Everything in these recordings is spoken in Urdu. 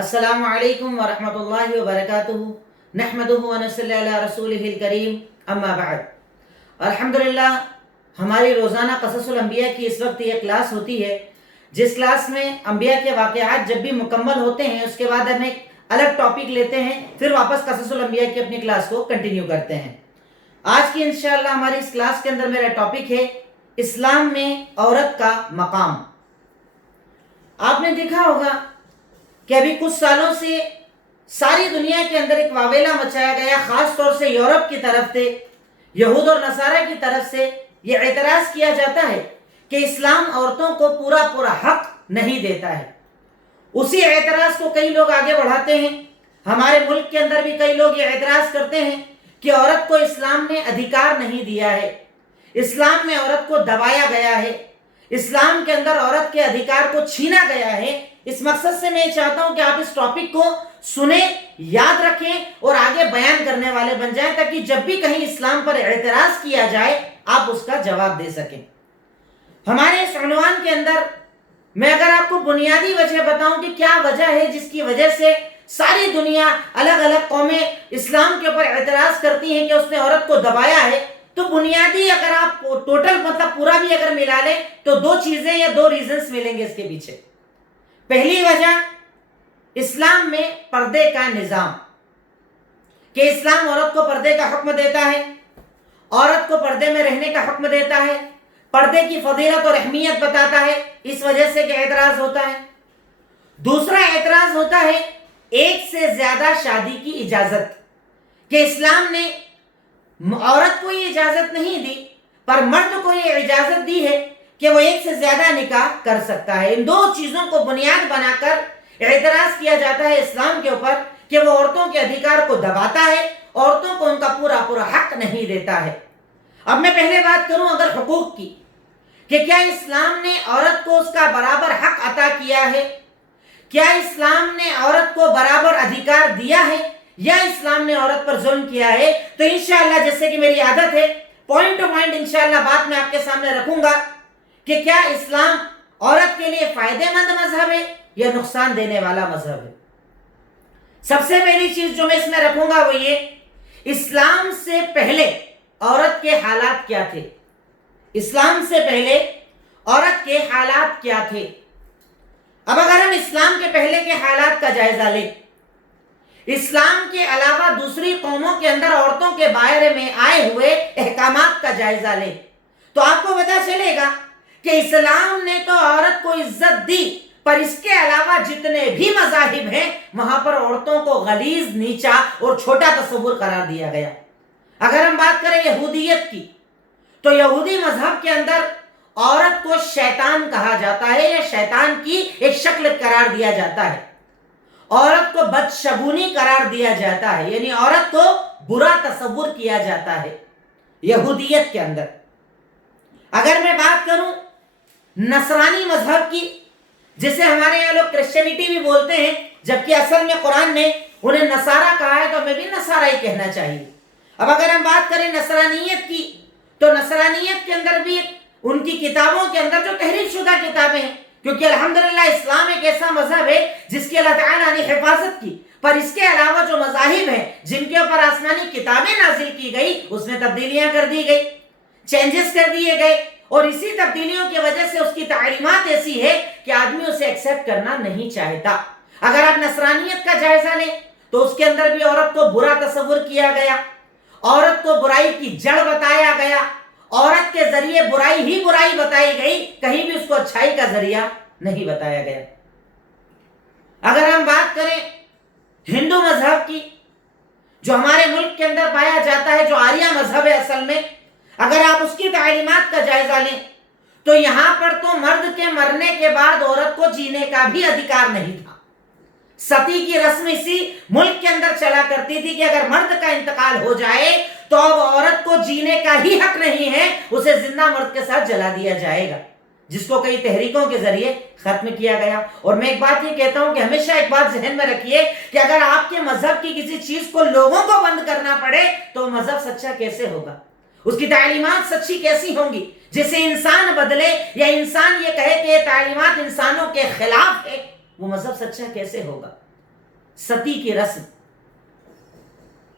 السلام علیکم ورحمۃ اللہ وبرکاتہ نحمدہ ونصلی علی رسولہ الکریم اما بعد۔ الحمدللہ ہماری روزانہ قصص الانبیاء کی اس وقت یہ کلاس ہوتی ہے، جس کلاس میں انبیاء کے واقعات جب بھی مکمل ہوتے ہیں اس کے بعد ہم ایک الگ ٹاپک لیتے ہیں، پھر واپس قصص الانبیاء کی اپنی کلاس کو کنٹینیو کرتے ہیں۔ آج کی انشاءاللہ ہماری اس کلاس کے اندر میرا ٹاپک ہے اسلام میں عورت کا مقام۔ آپ نے دیکھا ہوگا کہ ابھی کچھ سالوں سے ساری دنیا کے اندر ایک واویلا مچایا گیا، خاص طور سے یورپ کی طرف سے، یہود اور نصارہ کی طرف سے یہ اعتراض کیا جاتا ہے کہ اسلام عورتوں کو پورا حق نہیں دیتا ہے۔ اسی اعتراض کو کئی لوگ آگے بڑھاتے ہیں۔ ہمارے ملک کے اندر بھی کئی لوگ یہ اعتراض کرتے ہیں کہ عورت کو اسلام نے ادھیکار نہیں دیا ہے، اسلام میں عورت کو دبایا گیا ہے، اسلام کے اندر عورت کے ادھیکار کو چھینا گیا ہے۔ اس مقصد سے میں چاہتا ہوں کہ آپ اس ٹاپک کو سنیں، یاد رکھیں اور آگے بیان کرنے والے بن جائیں، تاکہ جب بھی کہیں اسلام پر اعتراض کیا جائے آپ اس کا جواب دے سکیں۔ ہمارے اس عنوان کے اندر میں اگر آپ کو بنیادی وجہ بتاؤں کہ کیا وجہ ہے جس کی وجہ سے ساری دنیا الگ الگ قومیں اسلام کے اوپر اعتراض کرتی ہیں کہ اس نے عورت کو دبایا ہے، تو بنیادی اگر آپ ٹوٹل پورا بھی اگر ملا لیں تو دو چیزیں یا دو ریزنز ملیں گے اس کے پیچھے۔ پہلی وجہ اسلام میں پردے کا نظام، کہ اسلام عورت کو پردے کا حکم دیتا ہے، عورت کو پردے میں رہنے کا حکم دیتا ہے، پردے کی فضیلت اور اہمیت بتاتا ہے، اس وجہ سے کہ اعتراض ہوتا ہے۔ دوسرا اعتراض ہوتا ہے ایک سے زیادہ شادی کی اجازت، کہ اسلام نے عورت کو یہ اجازت نہیں دی پر مرد کو یہ اجازت دی ہے کہ وہ ایک سے زیادہ نکاح کر سکتا ہے۔ ان دو چیزوں کو بنیاد بنا کر اعتراض کیا جاتا ہے اسلام کے اوپر کہ وہ عورتوں کے ادھیکار کو دباتا ہے، عورتوں کو ان کا پورا حق نہیں دیتا ہے۔ اب میں پہلے بات کروں اگر حقوق کی، کہ کیا اسلام نے عورت کو اس کا برابر حق عطا کیا ہے؟ کیا اسلام نے عورت کو برابر ادھیکار دیا ہے یا اسلام نے عورت پر ظلم کیا ہے؟ تو انشاءاللہ جیسے کہ میری عادت ہے پوائنٹ ٹو پوائنٹ انشاءاللہ بات میں آپ کے سامنے رکھوں گا کہ کیا اسلام عورت کے لیے فائدہ مند مذہب ہے یا نقصان دینے والا مذہب ہے۔ سب سے پہلی چیز جو میں اس میں رکھوں گا وہ یہ، اسلام سے پہلے عورت کے حالات کیا تھے؟ اسلام سے پہلے عورت کے حالات کیا تھے؟ اب اگر ہم اسلام کے پہلے کے حالات کا جائزہ لیں، اسلام کے علاوہ دوسری قوموں کے اندر عورتوں کے بارے میں آئے ہوئے احکامات کا جائزہ لیں، تو آپ کو پتہ چلے گا کہ اسلام نے تو عورت کو عزت دی، پر اس کے علاوہ جتنے بھی مذاہب ہیں وہاں پر عورتوں کو غلیظ، نیچا اور چھوٹا تصور قرار دیا گیا۔ اگر ہم بات کریں یہودیت کی، تو یہودی مذہب کے اندر عورت کو شیطان کہا جاتا ہے یا شیطان کی ایک شکل قرار دیا جاتا ہے، عورت کو بدشگونی قرار دیا جاتا ہے، یعنی عورت کو برا تصور کیا جاتا ہے یہودیت کے اندر۔ اگر میں بات کروں نصرانی مذہب کی، جسے ہمارے یہاں لوگ کرسچینٹی بھی بولتے ہیں، جبکہ اصل میں قرآن نے انہیں نصارہ کہا ہے، تو ہمیں بھی نصارہ ہی کہنا چاہیے۔ اب اگر ہم بات کریں نصرانیت کی، تو نصرانیت کے اندر بھی ان کی کتابوں کے اندر جو تحریف شدہ کتابیں ہیں، کیونکہ الحمدللہ اسلام ایک ایسا مذہب ہے جس کی اللہ تعالیٰ نے حفاظت کی، پر اس کے علاوہ جو مذاہب ہیں جن کے اوپر آسمانی کتابیں نازل کی گئی اس میں تبدیلیاں کر دی گئی، چینجز کر دیے گئے، اور اسی تبدیلیوں کی وجہ سے اس کی تعلیمات ایسی ہے کہ آدمی اسے ایکسیپٹ کرنا نہیں چاہتا۔ اگر آپ نصرانیت کا جائزہ لیں تو اس کے اندر بھی عورت کو برا تصور کیا گیا، عورت کو برائی کی جڑ بتایا گیا، عورت کے ذریعے برائی ہی برائی بتائی گئی، کہیں بھی اس کو اچھائی کا ذریعہ نہیں بتایا گیا۔ اگر ہم بات کریں ہندو مذہب کی، جو ہمارے ملک کے اندر پایا جاتا ہے، جو آریہ مذہب ہے اصل میں، اگر آپ اس کی تعلیمات کا جائزہ لیں تو یہاں پر تو مرد کے مرنے کے بعد عورت کو جینے کا بھی ادھیکار نہیں تھا۔ ستی کی رسم اسی ملک کے اندر چلا کرتی تھی کہ اگر مرد کا انتقال ہو جائے تو اب عورت کو جینے کا ہی حق نہیں ہے، اسے زندہ مرد کے ساتھ جلا دیا جائے گا، جس کو کئی تحریکوں کے ذریعے ختم کیا گیا۔ اور میں ایک بات یہ کہتا ہوں کہ ہمیشہ ایک بات ذہن میں رکھیے کہ اگر آپ کے مذہب کی کسی چیز کو لوگوں کو بند کرنا پڑے تو مذہب سچا کیسے ہوگا؟ اس کی تعلیمات سچی کیسی ہوں گی؟ جسے انسان بدلے یا انسان یہ کہے کہ یہ تعلیمات انسانوں کے خلاف ہے، وہ مذہب سچا کیسے ہوگا؟ ستی کی رسم،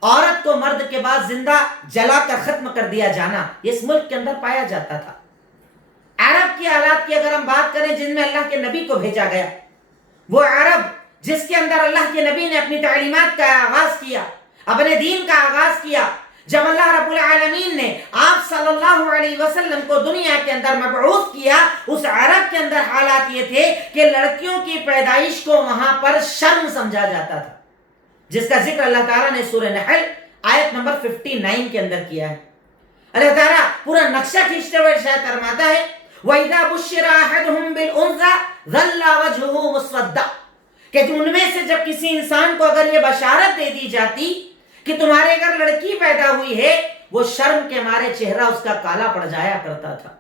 عورت کو مرد کے بعد زندہ جلا کر ختم کر دیا جانا، یہ اس ملک کے اندر پایا جاتا تھا۔ عرب کی حالات کی اگر ہم بات کریں جن میں اللہ کے نبی کو بھیجا گیا، وہ عرب جس کے اندر اللہ کے نبی نے اپنی تعلیمات کا آغاز کیا، اپنے دین کا آغاز کیا، جب اللہ رب العالمین نے آپ صلی اللہ علیہ وسلم کو دنیا کے اندر مبعوث کیا، اس عرب کے اندر حالات یہ تھے کہ لڑکیوں کی پیدائش کو وہاں پر شرم سمجھا جاتا تھا، جس کا ذکر اللہ تعالیٰ نے سورہ نحل آیت نمبر 59 کے اندر کیا ہے۔ اللہ تعالیٰ پورا نقشہ کھینچتے ہوئے ارشاد فرماتا ہے وَإِذَا بُشِّرَ أَحَدُهُمْ بِالْأُنثَىٰ ظَلَّ وَجْهُهُ مُسْوَدًّا، کہ ان میں سے جب کسی انسان کو اگر یہ بشارت دے دی جاتی کہ تمہارے گھر لڑکی پیدا ہوئی ہے، وہ شرم کے مارے چہرہ اس کا کالا پڑ جایا کرتا تھا۔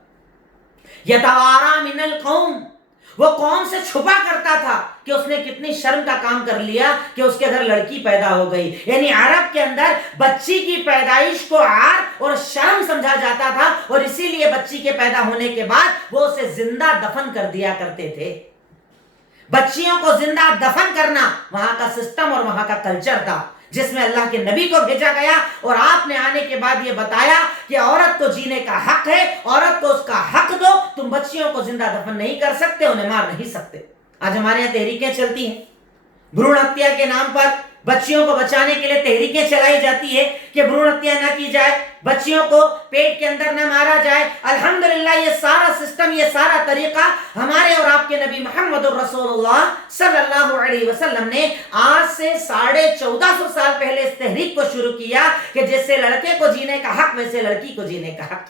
یتوارا من القوم، وہ قوم سے چھپا کرتا تھا کہ اس نے کتنی شرم کا کام کر لیا کہ اس کے گھر لڑکی پیدا ہو گئی۔ یعنی عرب کے اندر بچی کی پیدائش کو عار اور شرم سمجھا جاتا تھا، اور اسی لیے بچی کے پیدا ہونے کے بعد وہ اسے زندہ دفن کر دیا کرتے تھے۔ بچیوں کو زندہ دفن کرنا وہاں کا سسٹم اور وہاں کا کلچر تھا، جس میں اللہ کے نبی کو بھیجا گیا، اور آپ نے آنے کے بعد یہ بتایا کہ عورت کو جینے کا حق ہے، عورت کو اس کا حق دو، تم بچیوں کو زندہ دفن نہیں کر سکتے، انہیں مار نہیں سکتے۔ آج ہمارے یہاں تحریکیں چلتی ہیں، بھرون ہتیا کے نام پر بچیوں کو بچانے کے لیے تحریکیں چلائی جاتی ہے کہ بھرون ہتیا نہ کی جائے، بچیوں کو پیٹ کے اندر نہ مارا جائے۔ الحمدللہ یہ سارا سسٹم، یہ سارا طریقہ ہمارے اور آپ کے نبی محمد الرسول اللہ صلی اللہ علیہ وسلم نے آج سے 1450 سال پہلے اس تحریک کو شروع کیا کہ جیسے لڑکے کو جینے کا حق ویسے لڑکی کو جینے کا حق۔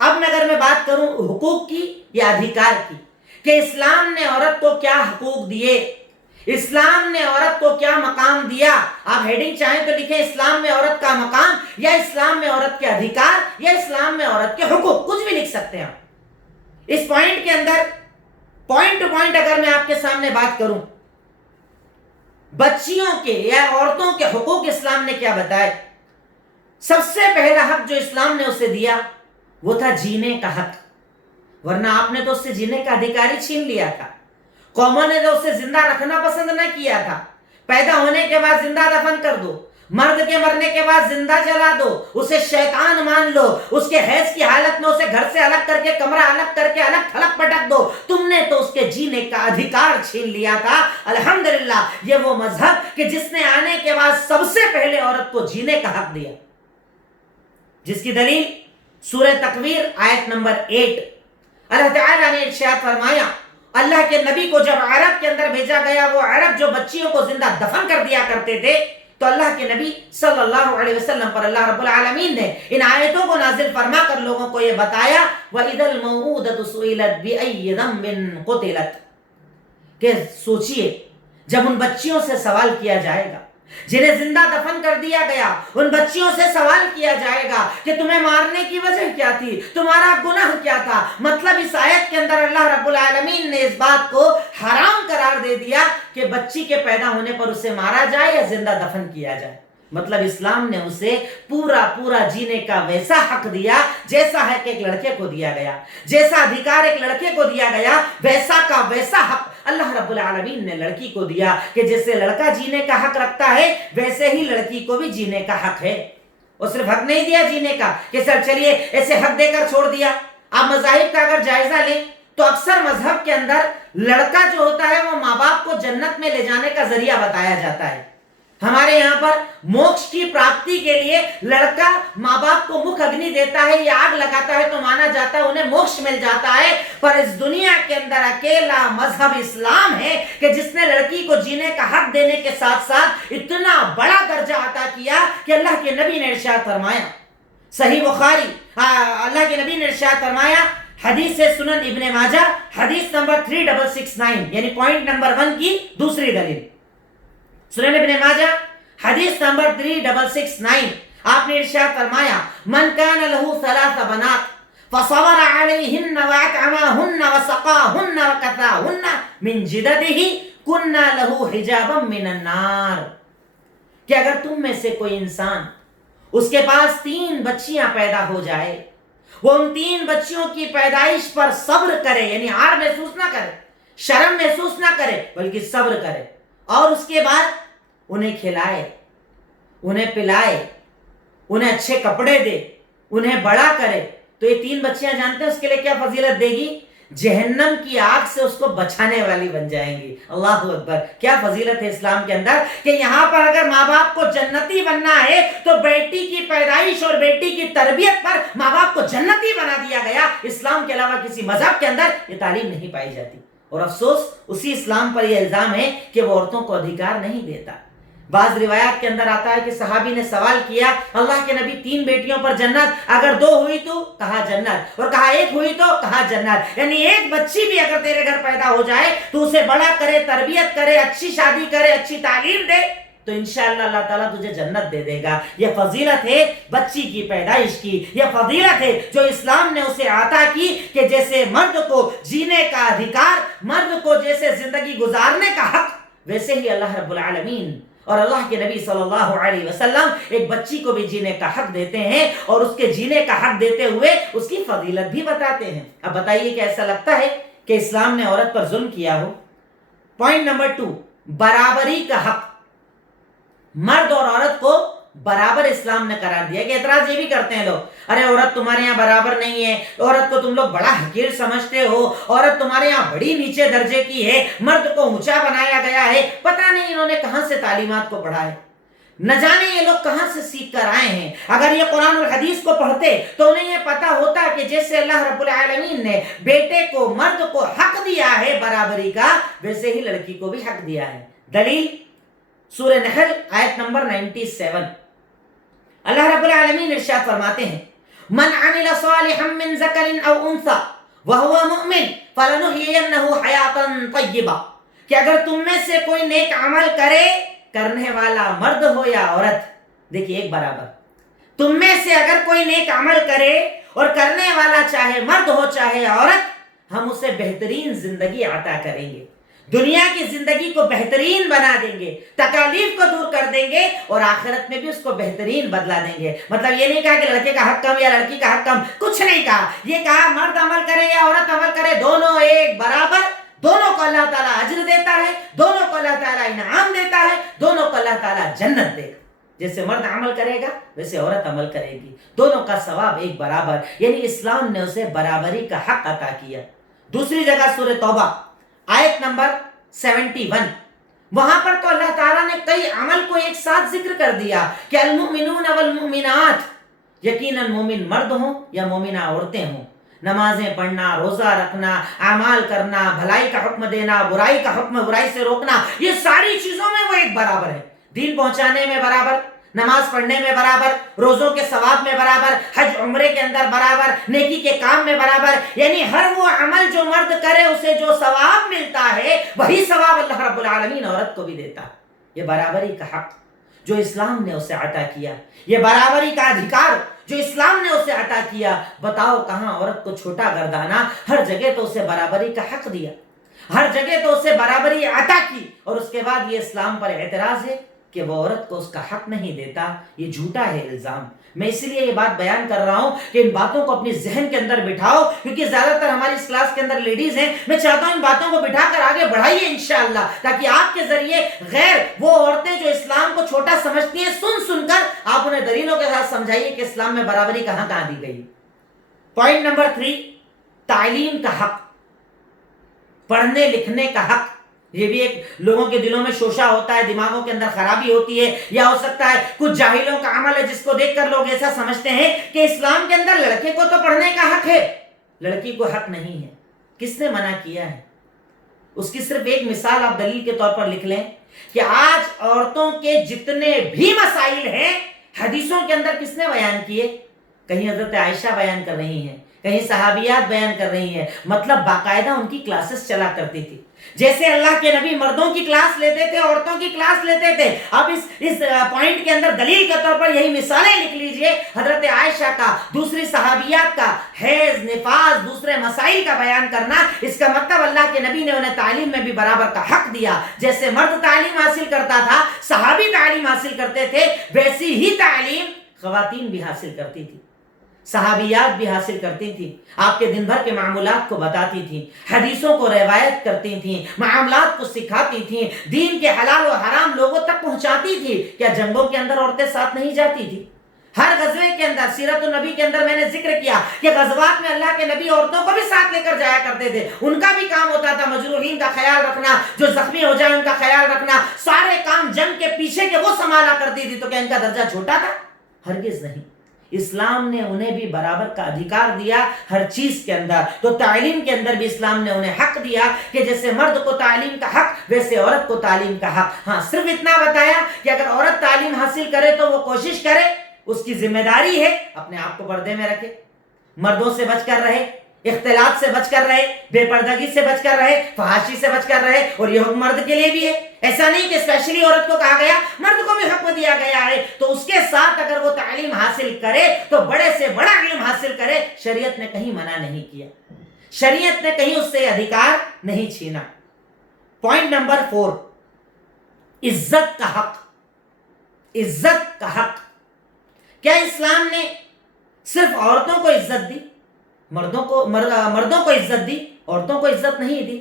اب اگر میں بات کروں حقوق کی یا ادھیکار کی، کہ اسلام نے عورت کو کیا حقوق دیے، اسلام نے عورت کو کیا مقام دیا، آپ ہیڈنگ چاہیں تو لکھیں اسلام میں عورت کا مقام، یا اسلام میں عورت کے ادھیکار، یا اسلام میں عورت کے حقوق، کچھ بھی لکھ سکتے ہیں آپ۔ اس پوائنٹ کے اندر پوائنٹ ٹو پوائنٹ اگر میں آپ کے سامنے بات کروں، بچیوں کے یا عورتوں کے حقوق اسلام نے کیا بتائے؟ سب سے پہلا حق جو اسلام نے اسے دیا وہ تھا جینے کا حق، ورنہ آپ نے تو اس سے جینے کا ادھیکار ہی چھین لیا تھا۔ قوموں نے تو اسے زندہ رکھنا پسند نہ کیا تھا، پیدا ہونے کے بعد زندہ دفن کر دو، مرد کے مرنے کے بعد زندہ جلا دو، اسے شیطان مان لو، اس کے حیض کی حالت میں اسے گھر سے الگ کر کے کمرہ الگ کر کے الگ تھلگ پٹک دو، تم نے تو اس کے جینے کا ادھیکار چھین لیا تھا۔ الحمدللہ یہ وہ مذہب کہ جس نے آنے کے بعد سب سے پہلے عورت کو جینے کا حق دیا، جس کی دلیل سورہ تکویر آیت نمبر 8، اللہ تعالیٰ نے ارشاد فرمایا، اللہ کے نبی کو جب عرب کے اندر بھیجا گیا، وہ عرب جو بچیوں کو زندہ دفن کر دیا کرتے تھے، تو اللہ کے نبی صلی اللہ علیہ وسلم پر اللہ رب العالمین نے ان آیتوں کو نازل فرما کر لوگوں کو یہ بتایا وَإِذَا الْمَوْءُودَةُ سُئِلَتْ بِأَيِّ ذَنبٍ قُتِلَتْ، کہ سوچئے جب ان بچیوں سے سوال کیا جائے گا جنہیں زندہ دفن کر دیا گیا، ان بچیوں سے سوال کیا جائے گا کہ تمہیں مارنے کی وجہ کیا تھی، تمہارا گناہ کیا تھا۔ مطلب اس آیت کے اندر اللہ رب العالمین نے اس بات کو حرام قرار دے دیا کہ بچی کے پیدا ہونے پر اسے مارا جائے یا زندہ دفن کیا جائے۔ مطلب اسلام نے اسے پورا جینے کا ویسا حق دیا جیسا حق ایک لڑکے کو دیا گیا، جیسا ادھیکار ایک لڑکے کو دیا گیا، ویسا کا ویسا حق اللہ رب العالمین نے لڑکی کو دیا کہ جیسے لڑکا جینے کا حق رکھتا ہے ویسے ہی لڑکی کو بھی جینے کا حق ہے۔ اور صرف حق نہیں دیا جینے کا کہ سر چلیے ایسے حق دے کر چھوڑ دیا۔ آپ مذاہب کا اگر جائزہ لیں تو اکثر مذہب کے اندر لڑکا جو ہوتا ہے وہ ماں باپ کو جنت میں لے جانے کا ذریعہ بتایا جاتا ہے۔ ہمارے یہاں پر موکش کی پراپتی کے لیے لڑکا ماں باپ کو مکھ اگنی دیتا ہے یا آگ لگاتا ہے تو مانا جاتا ہے انہیں موکش مل جاتا ہے، پر اس دنیا کے اندر اکیلا مذہب اسلام ہے کہ جس نے لڑکی کو جینے کا حق دینے کے ساتھ ساتھ اتنا بڑا درجہ عطا کیا کہ اللہ کے نبی نے ارشاد فرمایا، صحیح بخاری اللہ کے نبی نے ارشاد فرمایا، حدیث سنن ابن ماجہ حدیث نمبر 3669، یعنی پوائنٹ نمبر 1 کی دوسری دلیل، سنن ابن ماجہ حدیث نمبر 3669، آپ نے ارشاد فرمایا، من کان له 3 بنات فصبر علیہن وأطعمہن وسقاہن وکساہن من جدته کنا له حجابا من النار، کہ اگر تم میں سے کوئی انسان اس کے پاس 3 بچیاں پیدا ہو جائے، وہ ان 3 بچیوں کی پیدائش پر صبر کرے، یعنی عار محسوس نہ کرے، شرم محسوس نہ کرے، بلکہ صبر کرے، اور اس کے بعد انہیں کھلائے، انہیں پلائے، انہیں اچھے کپڑے دے، انہیں بڑا کرے، تو یہ 3 بچیاں جانتے ہیں اس کے لیے کیا فضیلت دے گی؟ جہنم کی آگ سے اس کو بچانے والی بن جائیں گی۔ اللہ اکبر! کیا فضیلت ہے اسلام کے اندر کہ یہاں پر اگر ماں باپ کو جنتی بننا ہے تو بیٹی کی پیدائش اور بیٹی کی تربیت پر ماں باپ کو جنتی بنا دیا گیا۔ اسلام کے علاوہ کسی مذہب کے اندر یہ تعلیم نہیں پائی جاتی، اور افسوس اسی اسلام پر یہ الزام ہے کہ وہ عورتوں کو ادھیکار نہیں دیتا۔ بعض روایات کے اندر آتا ہے کہ صحابی نے سوال کیا، اللہ کے نبی 3 بیٹیوں پر جنت، اگر 2 ہوئی تو؟ کہا جنت، اور کہا 1 ہوئی تو؟ کہا جنت۔ یعنی ایک بچی بھی اگر تیرے گھر پیدا ہو جائے تو اسے بڑا کرے، تربیت کرے، اچھی شادی کرے، اچھی تعلیم دے، تو انشاءاللہ اللہ تعالیٰ تجھے جنت دے دے گا۔ یہ فضیلت ہے بچی کی پیدائش کی، یہ فضیلت ہے جو اسلام نے اسے عطا کی کہ جیسے مرد کو جینے کا ادھیکار، مرد کو جیسے زندگی گزارنے کا حق، ویسے ہی اللہ رب العالمین اور اللہ کے نبی صلی اللہ علیہ وسلم ایک بچی کو بھی جینے کا حق دیتے ہیں، اور اس کے جینے کا حق دیتے ہوئے اس کی فضیلت بھی بتاتے ہیں۔ اب بتائیے کہ ایسا لگتا ہے کہ اسلام نے عورت پر ظلم کیا ہو؟ پوائنٹ نمبر 2، برابری کا حق۔ مرد اور عورت کو برابر اسلام نے قرار دیا کہ اعتراض یہ بھی کرتے ہیں لوگ، ارے عورت تمہارے یہاں برابر نہیں ہے، عورت کو تم لوگ بڑا حقیر سمجھتے ہو، عورت تمہارے یہاں بڑی نیچے درجے کی ہے، مرد کو اونچا بنایا گیا ہے۔ پتہ نہیں انہوں نے کہاں سے تعلیمات کو پڑھا ہے، نہ جانے یہ لوگ کہاں سے سیکھ کر آئے ہیں۔ اگر یہ قرآن اور حدیث کو پڑھتے تو انہیں یہ پتا ہوتا کہ جیسے اللہ رب العالمین نے بیٹے کو، مرد کو حق دیا ہے برابری کا، ویسے ہی لڑکی کو بھی حق دیا ہے۔ دلیل سورہ نحل آیت نمبر 97، اللہ رب العالمین ارشاد فرماتے ہیں، من عمل صالحا من ذکر او انثى وهو مؤمن فلنحيينه حیاتا طیبہ، کہ اگر تم میں سے کوئی نیک عمل کرے، کرنے والا مرد ہو یا عورت، دیکھیے ایک برابر، تم میں سے اگر کوئی نیک عمل کرے اور کرنے والا چاہے مرد ہو چاہے عورت، ہم اسے بہترین زندگی عطا کریں گے، دنیا کی زندگی کو بہترین بنا دیں گے، تکالیف کو دور کر دیں گے، اور آخرت میں بھی اس کو بہترین بدلا دیں گے۔ مطلب یہ نہیں کہا کہ لڑکے کا حق کم یا لڑکی کا حق کم، کچھ نہیں کہا، یہ کہا مرد عمل کرے یا عورت عمل کرے، دونوں ایک برابر، دونوں کو اللہ تعالیٰ اجر دیتا ہے، دونوں کو اللہ تعالیٰ انعام دیتا ہے، دونوں کو اللہ تعالیٰ جنت دے گا۔ جیسے مرد عمل کرے گا ویسے عورت عمل کرے گی، دونوں کا ثواب ایک برابر، یعنی اسلام نے اسے برابری کا حق عطا کیا۔ دوسری جگہ سورہ توبہ آیت نمبر 71، وہاں پر تو اللہ تعالیٰ نے کئی عمل کو ایک ساتھ ذکر کر دیا کہ المؤمنون والمؤمنات، یقیناً مومن مرد ہوں یا مومنہ عورتیں ہوں، نمازیں پڑھنا، روزہ رکھنا، اعمال کرنا، بھلائی کا حکم دینا، برائی کا حکم، برائی سے روکنا، یہ ساری چیزوں میں وہ ایک برابر ہے۔ دین پہنچانے میں برابر، نماز پڑھنے میں برابر، روزوں کے ثواب میں برابر، حج عمرے کے اندر برابر، نیکی کے کام میں برابر، یعنی ہر وہ عمل جو مرد کرے اسے جو ثواب ملتا ہے وہی ثواب اللہ رب العالمین عورت کو بھی دیتا ہے۔ یہ برابری کا حق جو اسلام نے اسے عطا کیا، یہ برابری کا ادھیکار جو اسلام نے اسے عطا کیا، بتاؤ کہاں عورت کو چھوٹا گردانا؟ ہر جگہ تو اسے برابری کا حق دیا، ہر جگہ تو اسے برابری عطا کی، اور اس کے بعد یہ اسلام پر اعتراض ہے کہ وہ عورت کو اس کا حق نہیں دیتا، یہ جھوٹا ہے الزام۔ میں اسی لیے یہ بات بیان کر رہا ہوں کہ ان باتوں کو اپنی ذہن کے اندر بٹھاؤ، کیونکہ زیادہ تر ہماری اس کلاس کے اندر لیڈیز ہیں، میں چاہتا ہوں ان باتوں کو بٹھا کر آگے بڑھائیے انشاءاللہ، تاکہ آپ کے ذریعے غیر وہ عورتیں جو اسلام کو چھوٹا سمجھتی ہیں، سن کر آپ انہیں دلیلوں کے ساتھ سمجھائیے کہ اسلام میں برابری کہاں دی گئی۔ پوائنٹ نمبر 3، تعلیم کا حق، پڑھنے لکھنے کا حق۔ یہ بھی ایک لوگوں کے دلوں میں شوشہ ہوتا ہے، دماغوں کے اندر خرابی ہوتی ہے، یا ہو سکتا ہے کچھ جاہلوں کا عمل ہے جس کو دیکھ کر لوگ ایسا سمجھتے ہیں کہ اسلام کے اندر لڑکے کو تو پڑھنے کا حق ہے، لڑکی کو حق نہیں ہے۔ کس نے منع کیا ہے؟ اس کی صرف ایک مثال آپ دلیل کے طور پر لکھ لیں کہ آج عورتوں کے جتنے بھی مسائل ہیں حدیثوں کے اندر کس نے بیان کیے؟ کہیں حضرت عائشہ بیان کر رہی ہیں، کہیں صحابیات بیان کر رہی ہیں، مطلب باقاعدہ ان کی کلاسز چلا کرتی تھی۔ جیسے اللہ کے نبی مردوں کی کلاس لیتے تھے، عورتوں کی کلاس لیتے تھے، اب اس پوائنٹ کے اندر دلیل کے طور پر یہی مثالیں لکھ لیجئے، حضرت عائشہ کا، دوسری صحابیات کا، حیض، نفاس، دوسرے مسائل کا بیان کرنا، اس کا مطلب اللہ کے نبی نے انہیں تعلیم میں بھی برابر کا حق دیا۔ جیسے مرد تعلیم حاصل کرتا تھا، صحابی تعلیم حاصل کرتے تھے، ویسی ہی تعلیم خواتین بھی حاصل کرتی تھی۔ صحابیات بھی حاصل کرتی تھیں، آپ کے دن بھر کے معمولات کو بتاتی تھیں، حدیثوں کو روایت کرتی تھیں، معاملات کو سکھاتی تھیں، دین کے حلال و حرام لوگوں تک پہنچاتی تھی۔ کیا جنگوں کے اندر عورتیں ساتھ نہیں جاتی تھی؟ ہر غزوے کے اندر، سیرت النبی کے اندر میں نے ذکر کیا کہ غزوات میں اللہ کے نبی عورتوں کو بھی ساتھ لے کر جایا کرتے تھے، ان کا بھی کام ہوتا تھا مجروحین کا خیال رکھنا، جو زخمی ہو جائے ان کا خیال رکھنا، سارے کام جنگ کے پیچھے کے وہ سنبھالا کرتی تھی۔ تو کیا ان کا درجہ چھوٹا تھا؟ ہرگز نہیں۔ اسلام نے انہیں بھی برابر کا ادھیکار دیا ہر چیز کے اندر۔ تو تعلیم کے اندر بھی اسلام نے انہیں حق دیا کہ جیسے مرد کو تعلیم کا حق ویسے عورت کو تعلیم کا حق۔ ہاں، صرف اتنا بتایا کہ اگر عورت تعلیم حاصل کرے تو وہ کوشش کرے، اس کی ذمہ داری ہے اپنے آپ کو پردے میں رکھے، مردوں سے بچ کر رہے، اختلاط سے بچ کر رہے، بے پردگی سے بچ کر رہے، فحاشی سے بچ کر رہے۔ اور یہ حکم مرد کے لیے بھی ہے، ایسا نہیں کہ اسپیشلی عورت کو کہا گیا، مرد کو بھی حکم دیا گیا ہے۔ تو اس کے ساتھ اگر وہ تعلیم حاصل کرے تو بڑے سے بڑا علم حاصل کرے، شریعت نے کہیں منع نہیں کیا، شریعت نے کہیں اس سے ادھیکار نہیں چھینا۔ پوائنٹ نمبر 4، عزت کا حق۔ عزت کا حق، کیا اسلام نے صرف عورتوں کو عزت دی، مردوں کو عزت دی، عورتوں کو عزت نہیں دی؟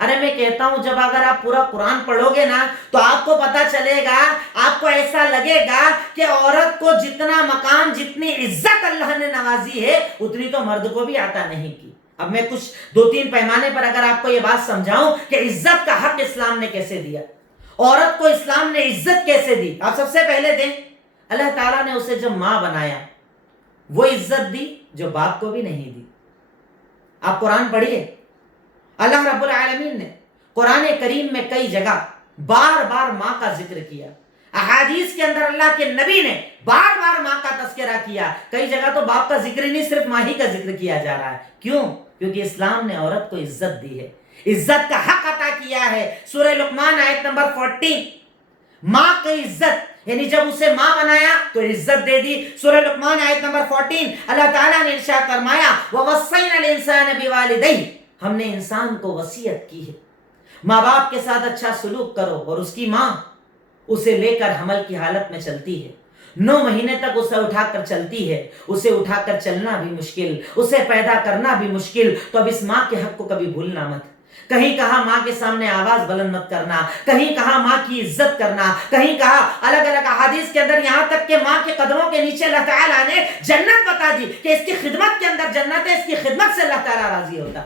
ارے میں کہتا ہوں جب اگر آپ پورا قرآن پڑھو گے نا تو آپ کو پتا چلے گا، آپ کو ایسا لگے گا کہ عورت کو جتنا مقام، جتنی عزت اللہ نے نوازی ہے اتنی تو مرد کو بھی عطا نہیں کی۔ اب میں کچھ 2-3 پیمانے پر اگر آپ کو یہ بات سمجھاؤں کہ عزت کا حق اسلام نے کیسے دیا، عورت کو اسلام نے عزت کیسے دی۔ آپ سب سے پہلے دیں، اللہ تعالیٰ نے اسے جب ماں بنایا وہ عزت دی جو باپ کو بھی نہیں دی۔ آپ قرآن پڑھیے، اللہ رب العالمین نے قرآن کریم میں کئی جگہ بار بار ماں کا ذکر کیا، احادیث کے اندر اللہ کے نبی نے بار بار ماں کا تذکرہ کیا، کئی جگہ تو باپ کا ذکر ہی نہیں، صرف ماں ہی کا ذکر کیا جا رہا ہے۔ کیوں؟ کیونکہ اسلام نے عورت کو عزت دی ہے، عزت کا حق عطا کیا ہے۔ سورہ لقمان آیت نمبر 14، ماں کی عزت، یعنی جب اسے ماں بنایا تو عزت دے دی۔ سورہ لقمان آیت نمبر 14 اللہ تعالیٰ نے ارشاد فرمایا وَوَصَّيْنَا الْإِنسَانَ بِوَالِدَيْهِ، ہم نے انسان کو وصیت کی ہے ماں باپ کے ساتھ اچھا سلوک کرو۔ اور اس کی ماں اسے لے کر حمل کی حالت میں چلتی ہے، 9 مہینے تک اسے اٹھا کر چلتی ہے، اسے اٹھا کر چلنا بھی مشکل، اسے پیدا کرنا بھی مشکل۔ تو اب اس ماں کے حق کو کبھی بھولنا مت۔ کہیں کہا ماں کے سامنے آواز بلند مت کرنا، کہیں کہا ماں کی عزت کرنا، کہیں کہا الگ الگ احادیث کے اندر یہاں تک کہ ماں کے قدموں کے نیچے اللہ تعالیٰ نے جنت بتا دی کہ اس کی خدمت کے اندر جنت ہے، اس کی خدمت سے اللہ تعالیٰ راضی ہوتا۔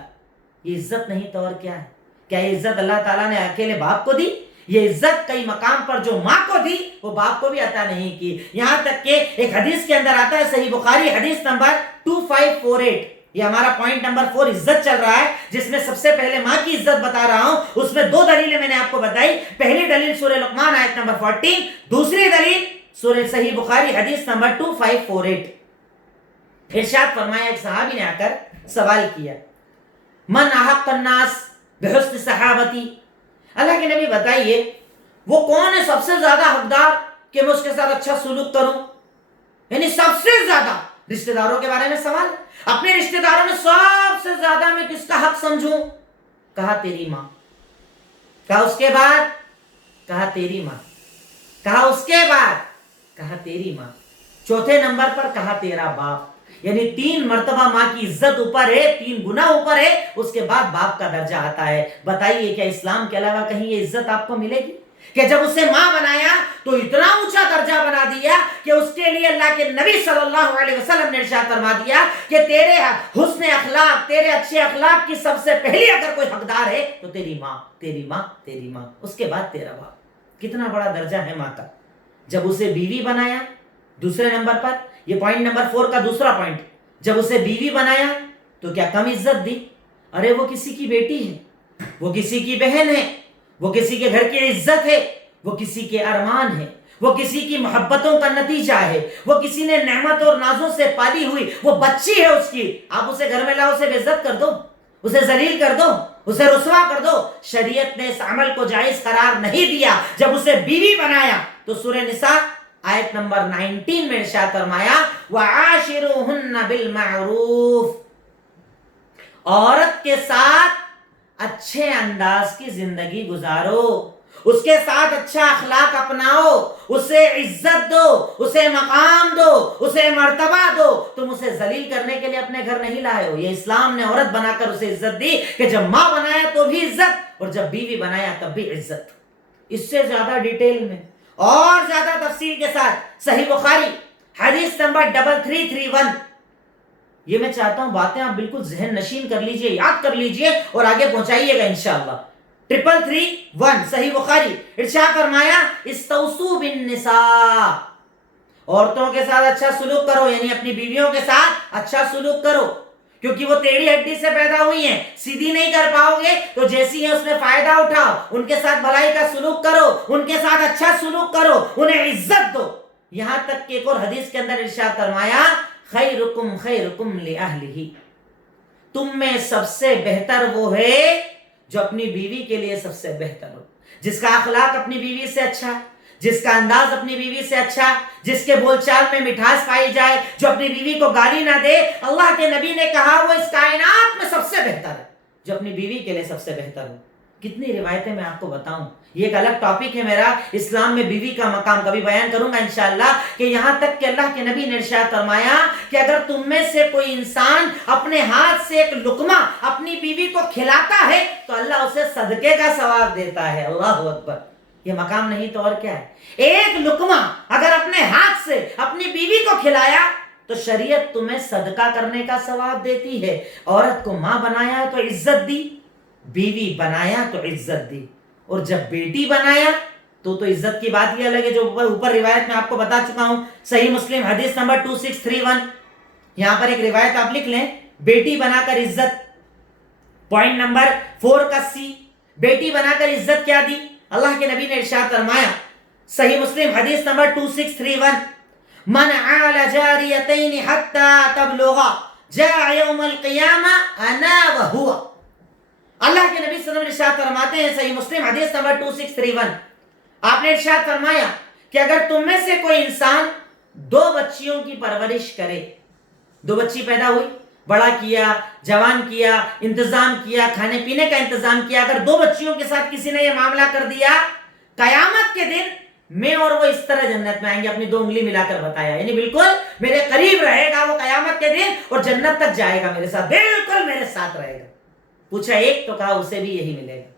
یہ عزت نہیں تو اور کیا ہے؟ کیا یہ عزت اللہ تعالیٰ نے اکیلے باپ کو دی؟ یہ عزت کئی مقام پر جو ماں کو دی وہ باپ کو بھی عطا نہیں کی۔ یہاں تک کہ ایک حدیث کے اندر آتا ہے، صحیح بخاری حدیث نمبر 2548، یہ ہمارا پوائنٹ نمبر 4 عزت چل رہا ہے، جس میں سب سے پہلے ماں کی عزت بتا رہا ہوں۔ اس میں 2 دلیلیں میں نے آپ کو بتائی، پہلی دلیل سورہ لقمان آیت نمبر 14، دوسری دلیل سورہ صحیح بخاری حدیث نمبر 2548۔ ارشاد فرمایا، ایک صحابی نے آ کر سوال کیا، من احق الناس بحسن صحابتی، اللہ کے نبی بتائیے وہ کون ہے سب سے زیادہ حقدار کہ میں اس کے ساتھ اچھا سلوک کروں؟ یعنی سب سے زیادہ رشتہ داروں کے بارے میں سوال، اپنے رشتہ داروں میں سب سے زیادہ میں کس کا حق سمجھوں؟ کہا تیری ماں، کہا اس کے بعد، کہا تیری ماں، کہا اس کے بعد، کہا تیری ماں، چوتھے نمبر پر کہا تیرا باپ۔ یعنی 3 مرتبہ ماں کی عزت اوپر ہے، 3 گنا اوپر ہے، اس کے بعد باپ کا درجہ آتا ہے۔ بتائیے کیا اسلام کے علاوہ کہیں یہ عزت آپ کو ملے گی کہ جب اسے ماں بنایا تو اتنا اونچا درجہ بنا دیا کہ اس کے لیے اللہ کے نبی صلی اللہ علیہ وسلم نے ارشاد فرما دیا کہ تیرے حسن اخلاق، تیرے اچھے اخلاق کی سب سے پہلی اگر کوئی حقدار ہے تو تیری ماں، تیری ماں، تیری ماں، اس کے بعد تیرا باپ۔ کتنا بڑا درجہ ہے ماں کا۔ جب اسے بیوی بنایا، دوسرے نمبر پر، یہ پوائنٹ نمبر 4 کا دوسرا پوائنٹ، جب اسے بیوی بنایا تو کیا کم عزت دی؟ ارے وہ کسی کی بیٹی ہے، وہ کسی کی بہن ہے، وہ کسی کے گھر کی عزت ہے، وہ کسی کے ارمان ہے، وہ کسی کی محبتوں کا نتیجہ ہے، وہ کسی نے نعمت اور نازوں سے پالی ہوئی وہ بچی ہے اس کی۔ آپ اسے گھر میں لاؤ، اسے بے عزت کر دو، اسے ذلیل کر دو، اسے رسوا کر دو۔ شریعت نے اس عمل کو جائز قرار نہیں دیا۔ جب اسے بیوی بنایا تو سورہ نساء آیت نمبر 19 میں ارشاد فرمایا وَعَاشِرُوهُنَّ بِالْمَعْرُوفِ، عورت کے ساتھ اچھے انداز کی زندگی گزارو، اس کے ساتھ اچھا اخلاق اپناؤ، اسے عزت دو، اسے مقام دو، اسے مرتبہ دو. تم اسے ذلیل کرنے کے لیے اپنے گھر نہیں لائے ہو. یہ اسلام نے عورت بنا کر اسے عزت دی کہ جب ماں بنایا تو بھی عزت، اور جب بیوی بنایا تب بھی عزت. اس سے زیادہ ڈیٹیل میں اور زیادہ تفصیل کے ساتھ صحیح بخاری حدیث نمبر 3331. یہ میں چاہتا ہوں باتیں آپ بالکل ذہن نشین کر لیجئے، یاد کر لیجئے اور آگے پہنچائیے گا انشاءاللہ. 3331 صحیح بخاری. ارشاد فرمایا استوصوا بالنساء، عورتوں کے ساتھ اچھا سلوک کرو، یعنی اپنی بیویوں کے ساتھ اچھا سلوک کرو، کیونکہ وہ ٹیڑھی ہڈی سے پیدا ہوئی ہیں، سیدھی نہیں کر پاؤ گے، تو جیسی ہے اس میں فائدہ اٹھاؤ، ان کے ساتھ بھلائی کا سلوک کرو، ان کے ساتھ اچھا سلوک کرو، انہیں عزت دو. یہاں تک کہ ایک اور حدیث کے اندر ارشاد فرمایا خیرکم خیرکم لأہلہ، تم میں سب سے بہتر وہ ہے جو اپنی بیوی کے لیے سب سے بہتر ہو، جس کا اخلاق اپنی بیوی سے اچھا، جس کا انداز اپنی بیوی سے اچھا، جس کے بول چال میں مٹھاس پائی جائے، جو اپنی بیوی کو گالی نہ دے. اللہ کے نبی نے کہا وہ اس کائنات میں سب سے بہتر ہے جو اپنی بیوی کے لیے سب سے بہتر ہو. کتنی روایتیں میں آپ کو بتاؤں، یہ ایک الگ ٹاپک ہے میرا. اسلام میں بیوی کا مقام کبھی بیان کروں گا انشاءاللہ. کہ یہاں تک کہ اللہ کے نبی نے ارشاد فرمایا کہ اگر تم میں سے کوئی انسان اپنے ہاتھ سے ایک لقمہ اپنی بیوی کو کھلاتا ہے تو اللہ اسے صدقے کا ثواب دیتا ہے. اللہ اکبر. یہ مقام نہیں تو اور کیا ہے. ایک لقمہ اگر اپنے ہاتھ سے اپنی بیوی کو کھلایا تو شریعت تمہیں صدقہ کرنے کا ثواب دیتی ہے. عورت کو ماں بنایا تو عزت دی، بیوی بنایا تو عزت دی، اور جب بیٹی بنایا تو عزت کی بات یہ الگ ہے جو اوپر روایت میں آپ کو بتا چکا ہوں. صحیح مسلم حدیث نمبر 2631. یہاں پر ایک روایت آپ لکھ لیں، بیٹی بنا کر عزت. پوائنٹ نمبر 4 کا سی، بیٹی بنا کر عزت کیا دی. اللہ کے نبی نے ارشاد فرمایا صحیح مسلم حدیث نمبر 2631 من عال جاریتین حتی تبلغا جاء یوم القیامہ انا وہو. اللہ کے نبی صلی اللہ علیہ وسلم ارشاد فرماتے ہیں صحیح مسلم حدیث نمبر 2631، آپ نے ارشاد فرمایا کہ اگر تم میں سے کوئی انسان 2 بچیوں کی پرورش کرے، 2 بچی پیدا ہوئی، بڑا کیا، جوان کیا، انتظام کیا، کھانے پینے کا انتظام کیا، اگر 2 بچیوں کے ساتھ کسی نے یہ معاملہ کر دیا، قیامت کے دن میں اور وہ اس طرح جنت میں آئیں گے. اپنی 2 انگلی ملا کر بتایا، یعنی بالکل میرے قریب رہے گا وہ قیامت کے دن، اور جنت تک جائے گا میرے ساتھ، بالکل میرے ساتھ رہے گا. پوچھا ایک، تو کہا اسے بھی یہی ملے گا.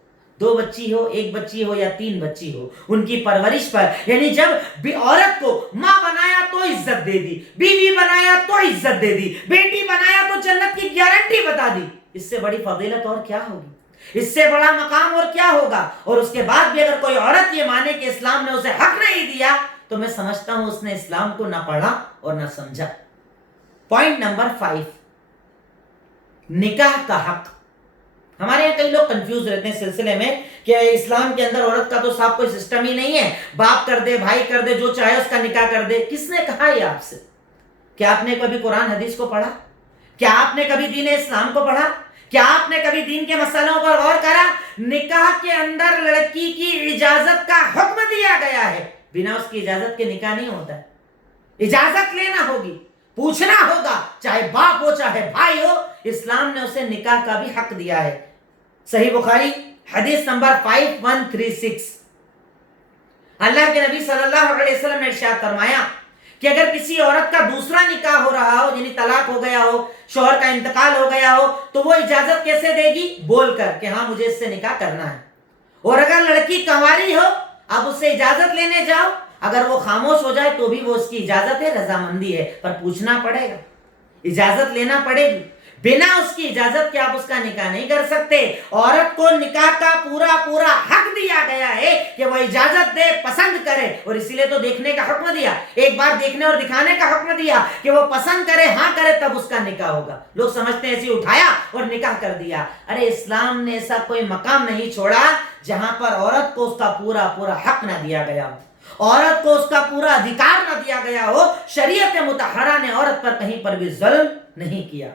2 بچی ہو، 1 بچی ہو یا 3 بچی ہو، ان کی پرورش پر، یعنی جب عورت کو ماں بنایا تو عزت دے دی، بیوی بنایا تو عزت دے دی، بیٹی بنایا تو جنت کی گارنٹی بتا دی. اس سے بڑی فضیلت اور کیا ہوگی، اس سے بڑا مقام اور کیا ہوگا. اور اس کے بعد بھی اگر کوئی عورت یہ مانے کہ اسلام نے اسے حق نہیں دیا تو میں سمجھتا ہوں اس نے اسلام کو نہ پڑھا اور نہ سمجھا. پوائنٹ نمبر 5، نکاح کا حق. ہمارے یہاں کئی لوگ کنفیوز رہتے ہیں سلسلے میں کہ اسلام کے اندر عورت کا تو صاحب کوئی سسٹم ہی نہیں ہے، باپ کر دے، بھائی کر دے، جو چاہے اس کا نکاح کر دے. کس نے کہا یہ آپ سے؟ کیا آپ نے کبھی قرآن حدیث کو پڑھا؟ کیا آپ نے کبھی دین اسلام کو پڑھا؟ کیا آپ نے کبھی دین کے مسئلوں پر غور کرا؟ نکاح کے اندر لڑکی کی اجازت کا حکم دیا گیا ہے. بنا اس کی اجازت کے نکاح نہیں ہوتا ہے. اجازت لینا ہوگی، پوچھنا ہوگا، چاہے باپ ہو چاہے بھائی ہو. اسلام نے اسے نکاح کا بھی حق دیا ہے. صحیح بخاری حدیث نمبر 5136. اللہ کے نبی صلی اللہ علیہ وسلم نے ارشاد فرمایا کہ اگر کسی عورت کا دوسرا نکاح ہو رہا ہو، یعنی طلاق ہو گیا ہو، شوہر کا انتقال ہو گیا ہو، تو وہ اجازت کیسے دے گی؟ بول کر کہ ہاں مجھے اس سے نکاح کرنا ہے. اور اگر لڑکی کنواری ہو، اب اس سے اجازت لینے جاؤ، اگر وہ خاموش ہو جائے تو بھی وہ اس کی اجازت ہے، رضامندی ہے، پر پوچھنا پڑے گا، اجازت لینا پڑے گی. بنا اس کی اجازت کے آپ اس کا نکاح نہیں کر سکتے. عورت کو نکاح کا پورا حق دیا گیا ہے کہ وہ اجازت دے، پسند کرے. اور اسی لیے تو دیکھنے کا حکم دیا، ایک بار دیکھنے اور دکھانے کا حکم دیا کہ وہ پسند کرے، ہاں کرے، تب اس کا نکاح ہوگا. لوگ سمجھتے ہیں ایسے اٹھایا اور نکاح کر دیا. ارے اسلام نے ایسا کوئی مقام نہیں چھوڑا جہاں پر عورت کو اس کا پورا حق نہ دیا گیا ہو، عورت کو اس کا پورا ادھیکار نہ دیا گیا ہو. شریعت مطہرہ نے عورت پر کہیں پر بھی ظلم نہیں کیا.